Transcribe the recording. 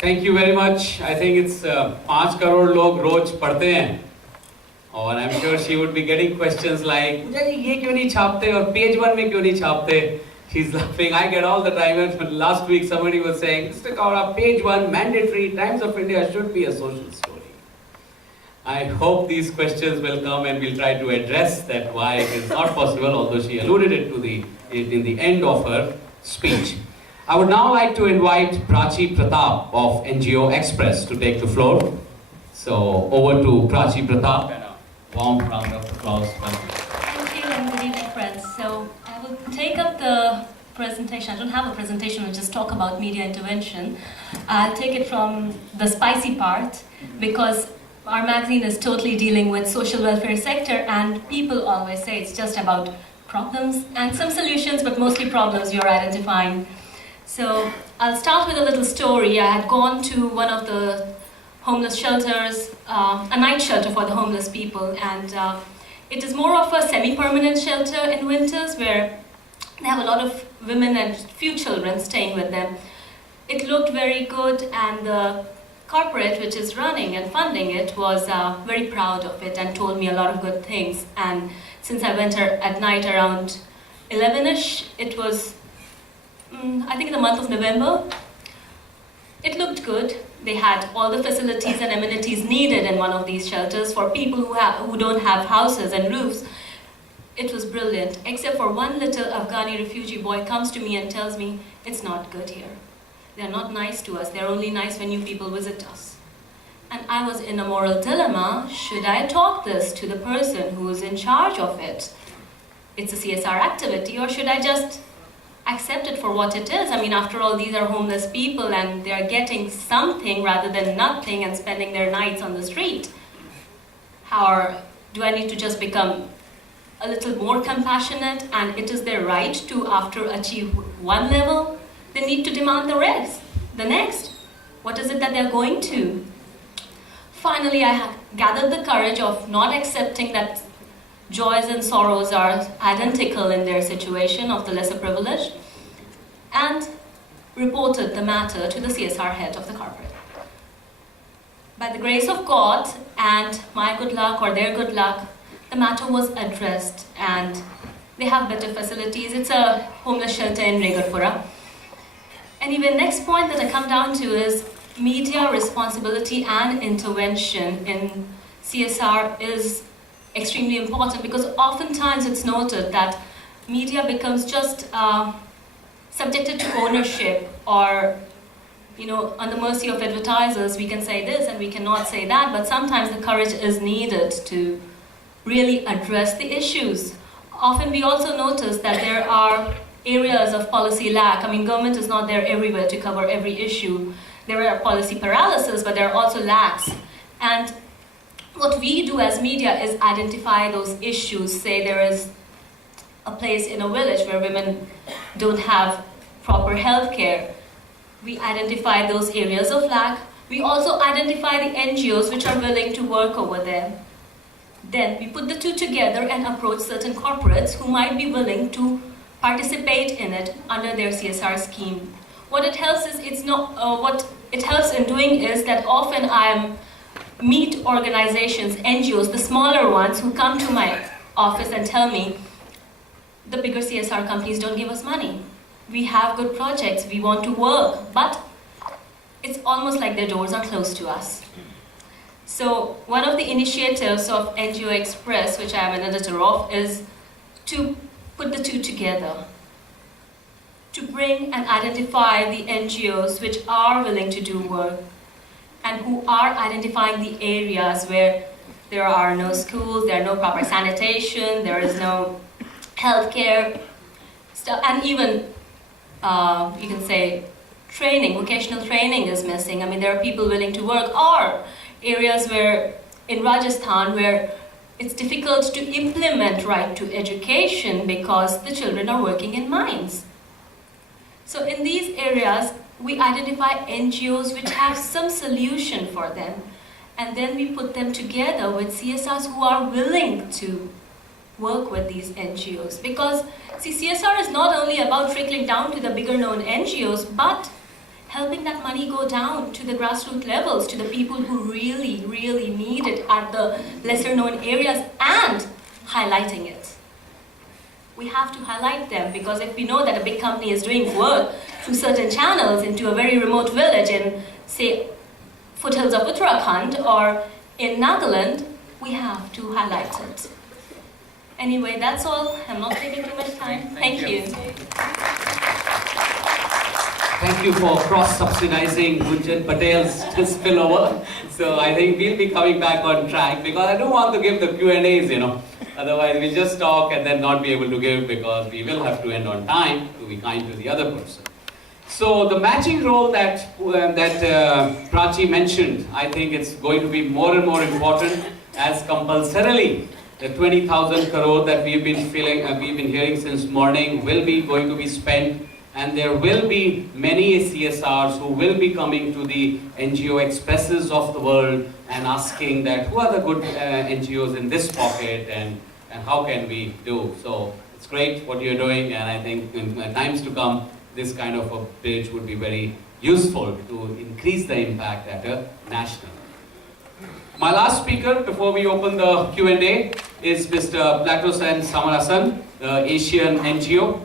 Thank you very much. I think it's 5 crore लोग रोज पढ़ते हैं और I'm sure she would be getting questions like ये क्यों नहीं छापते और page 1 में क्यों नहीं छापते? She's laughing. I get all the time. And last week somebody was saying, Mr. Kaura, page 1 mandatory Times of India should be a social story. I hope these questions will come and we'll try to address that why it is not possible, although she alluded it in the end of her speech. I would now like to invite Prachi Pratap of NGO Express to take the floor. So over to Prachi Pratap and a warm round of applause. Thank you and good evening, friends. So I will take up the presentation. I don't have a presentation, I'll just talk about media intervention. I'll take it from the spicy part because our magazine is totally dealing with social welfare sector and people always say it's just about problems and some solutions, but mostly problems you're identifying. So I'll start with a little story. I had gone to one of the homeless shelters, a night shelter for the homeless people, and it is more of a semi-permanent shelter in winters where they have a lot of women and few children staying with them. It looked very good, and the corporate which is running and funding it was very proud of it and told me a lot of good things. And since I went at night around 11ish, it was I think in the month of November, it looked good. They had all the facilities and amenities needed in one of these shelters for people who don't have houses and roofs. It was brilliant, except for one little Afghani refugee boy comes to me and tells me, it's not good here. They're not nice to us. They're only nice when you people visit us. And I was in a moral dilemma. Should I talk this to the person who is in charge of it? It's a CSR activity, or should I just accept it for what it is? I mean, after all, these are homeless people and they're getting something rather than nothing and spending their nights on the street. Or do I need to just become a little more compassionate and it is their right to, after achieve one level, they need to demand the next? What is it that they're going to? Finally, I gathered the courage of not accepting that joys and sorrows are identical in their situation of the lesser privileged, and reported the matter to the CSR head of the corporate. By the grace of God and my good luck or their good luck, the matter was addressed and they have better facilities. It's a homeless shelter in Regarpura. Anyway, next point that I come down to is media responsibility and intervention in CSR is extremely important, because oftentimes it's noted that media becomes just subjected to ownership, or on the mercy of advertisers. We can say this and we cannot say that, but sometimes the courage is needed to really address the issues. Often we also notice that there are areas of policy lack. I mean, government is not there everywhere to cover every issue. There are policy paralysis, but there are also lacks. And what we do as media is identify those issues. Say there is a place in a village where women don't have proper health care. We identify those areas of lack. We also identify the NGOs which are willing to work over there. Then we put the two together and approach certain corporates who might be willing to participate in it under their CSR scheme. What it helps is what it helps in doing is that often meet organizations, NGOs, the smaller ones, who come to my office and tell me, the bigger CSR companies don't give us money. We have good projects, we want to work, but it's almost like their doors are closed to us. So one of the initiatives of NGO Express, which I am an editor of, is to put the two together, to bring and identify the NGOs which are willing to do work, and who are identifying the areas where there are no schools, there are no proper sanitation, there is no healthcare, and even you can say training, vocational training is missing. I mean, there are people willing to work, or areas where in Rajasthan where it's difficult to implement right to education because the children are working in mines. So in these areas, we identify NGOs which have some solution for them, and then we put them together with CSRs who are willing to work with these NGOs. Because see, CSR is not only about trickling down to the bigger known NGOs, but helping that money go down to the grassroots levels, to the people who really, really need it at the lesser known areas, and highlighting it. We have to highlight them, because if we know that a big company is doing work through certain channels into a very remote village in, say, foothills of Uttarakhand or in Nagaland, we have to highlight it. Anyway, that's all. I'm not taking too much time. Thank you. Thank you for cross-subsidizing Gunjan Patel's spillover. So I think we'll be coming back on track, because I don't want to give the Q&As, Otherwise we'll just talk and then not be able to give, because we will have to end on time to be kind to the other person. So the matching role that Prachi mentioned, I think it's going to be more and more important, as compulsorily the 20,000 crore that we've been hearing since morning will be going to be spent, and there will be many CSRs who will be coming to the NGO expresses of the world and asking that who are the good NGOs in this pocket, and how can we do. So it's great what you're doing, and I think in times to come this kind of a bridge would be very useful to increase the impact at a national. My last speaker before we open the Q&A is Mr. Platosan Samarasan, the Asian NGO.